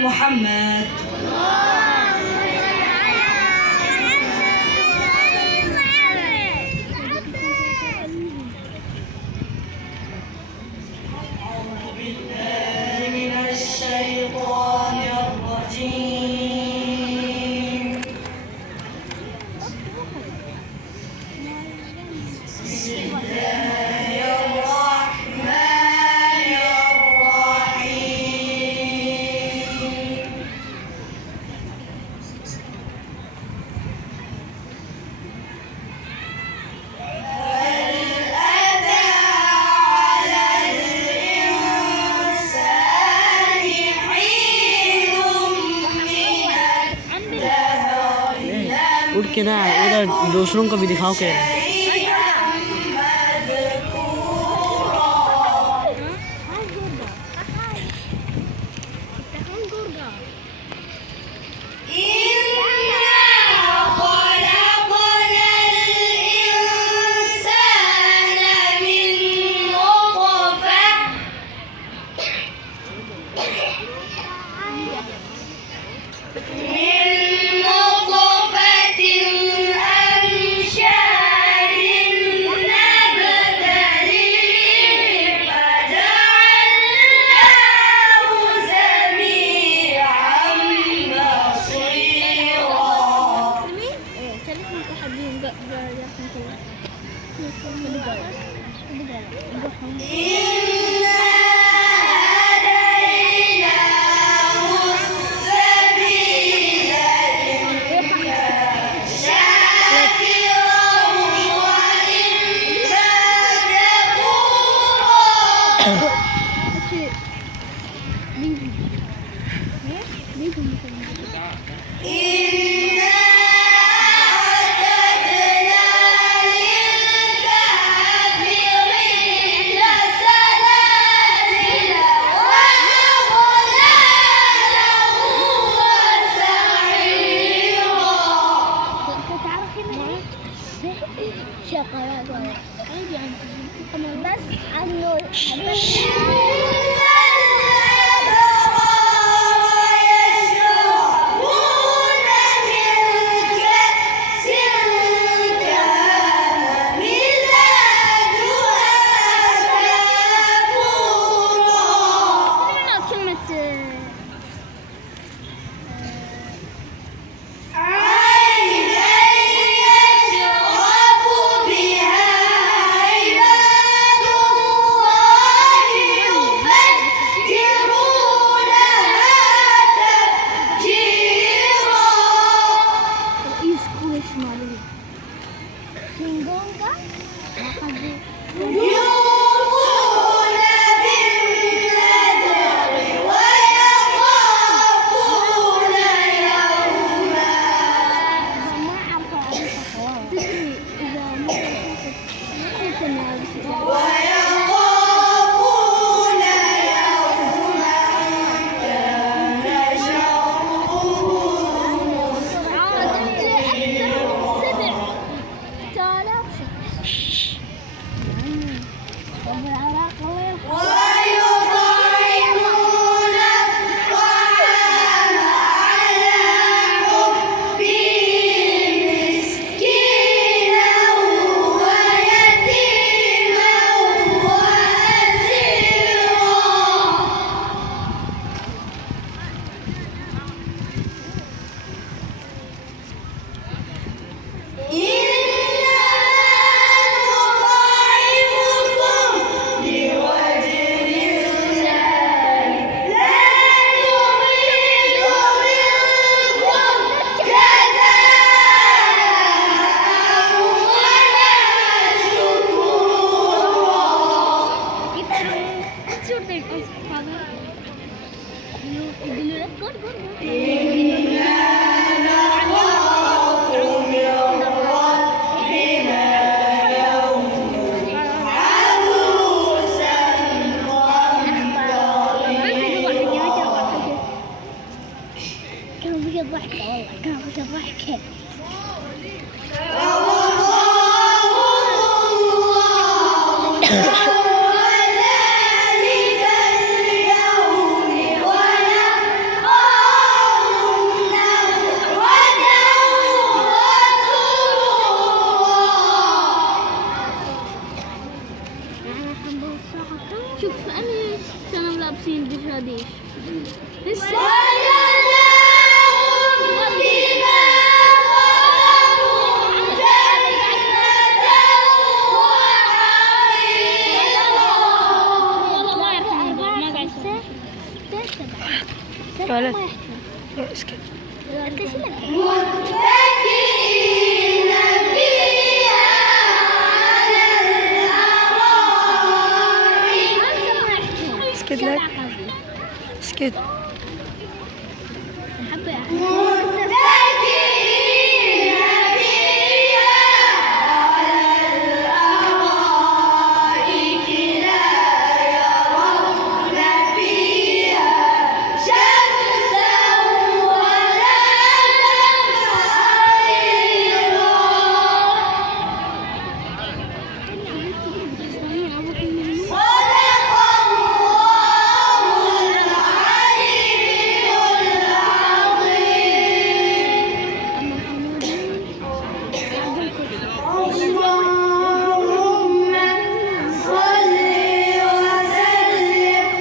محمد. أعوذ بالله من الشيطان الرجيم. بسم الله الرحمن الرحيم. هل أتى على الإنسان حين من الدهر لم उठ के ना उधर दूसरों को भी दिखाओ के شيئا مذكورا. إنا خلقنا الإنسان من نطفة أمشاج نبتليه فجعلناه سميعا بصيرا. إنا هديناه السبيل إما شاكرا وإما كفورا. إنا أعتدنا للكافرين سلاسل وأغلالا وسعيرا. شغالات بس عنه إن الأبرار يشربون من كأس كان مزاجها كافورا. كلمة عينا يشرب بها عباد الله يفجرونها تفجيرا. رئيس كل شمالي كينغونغا يوفون بالنذر ويخافون يوما. ما أعرف تدري إذا ممكن ويخافون يوما كان شره مستطيرا. 6000 شخص طب العراق الله يرحمه ويطعمون الطعام على حبه مسكينا ويتيما وأسيرا. إنما نطعمكم لوجه الله لا نريد منكم جزاء ولا شكورا. إنا نخاف من ربنا يوما عبوسا قمطريرا. كان بيجي ضحكة والله كان بيجي ضحكة ووفاهم الله ذلك اليوم ولقاهم ولا ما يحكي اسكت. انت شو لك؟ متكئين فيها على الأرائك اسكت لك. اسكت. حبة